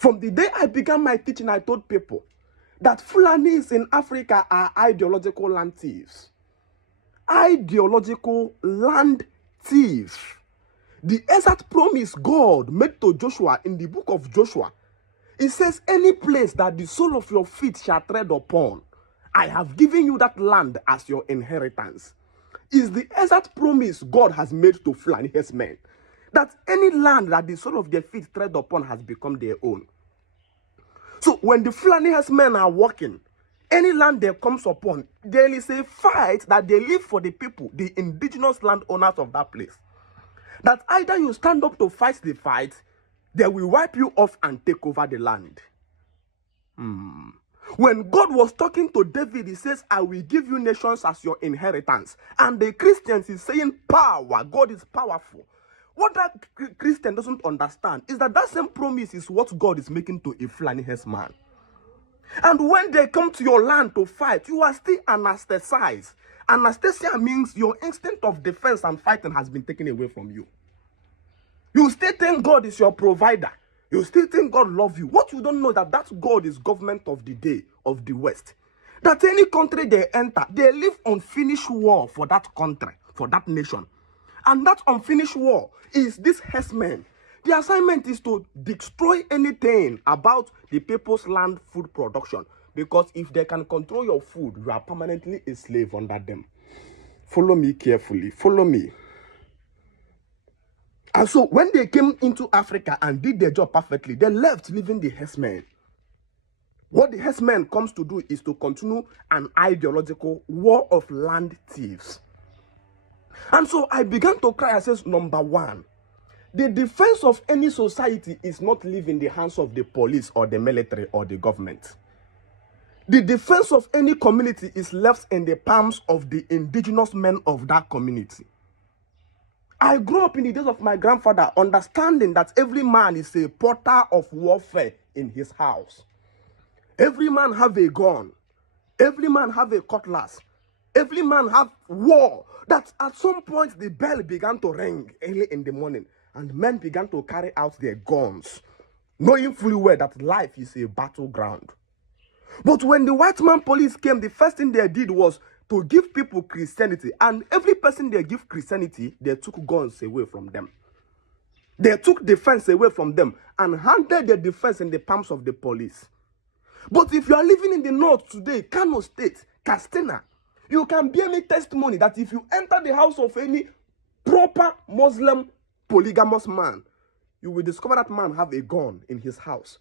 From the day I began my teaching, I told people that Fulanis in Africa are ideological land thieves. Ideological land thieves. The exact promise God made to Joshua in the book of Joshua, it says, any place that the sole of your feet shall tread upon, I have given you that land as your inheritance. Is the exact promise God has made to Fulani men, that any land that the sole of their feet tread upon has become their own. So when the Fulani men are walking, any land they comes upon, there is a fight that they live for the people, the indigenous landowners of that place. That either you stand up to fight the fight, they will wipe you off and take over the land. When God was talking to David, he says, I will give you nations as your inheritance. And the Christians is saying power. God is powerful. What that Christian doesn't understand is that same promise is what God is making to a Fulani man. And when they come to your land to fight, you are still anesthetized. Anesthesia means your instinct of defense and fighting has been taken away from you. You still think God is your provider. You still think God loves you. What you don't know that God is government of the day of the West. That any country they enter, they live unfinished war for that country, for that nation. And that unfinished war is this herdsmen. The assignment is to destroy anything about the people's land food production. Because if they can control your food, you are permanently a slave under them. Follow me carefully. Follow me. And so when they came into Africa and did their job perfectly, they left leaving the herdsmen. What the herdsmen comes to do is to continue an ideological war of land thieves. And so I began to cry. I says, number one, the defense of any society is not live in the hands of the police or the military or the government. The defense of any community is left in the palms of the indigenous men of that community. I grew up in the days of my grandfather understanding that every man is a porter of warfare in his house. Every man have a gun. Every man have a cutlass. Every man have war. That at some point the bell began to ring early in the morning and men began to carry out their guns, knowing fully well that life is a battleground. But when the white man police came, the first thing they did was to give people Christianity. And every person they give Christianity, they took guns away from them. They took defense away from them and handed the defense in the palms of the police. But if you are living in the north today, Kano State, Katsina, you can bear me testimony that if you enter the house of any proper Muslim polygamous man, you will discover that man have a gun in his house.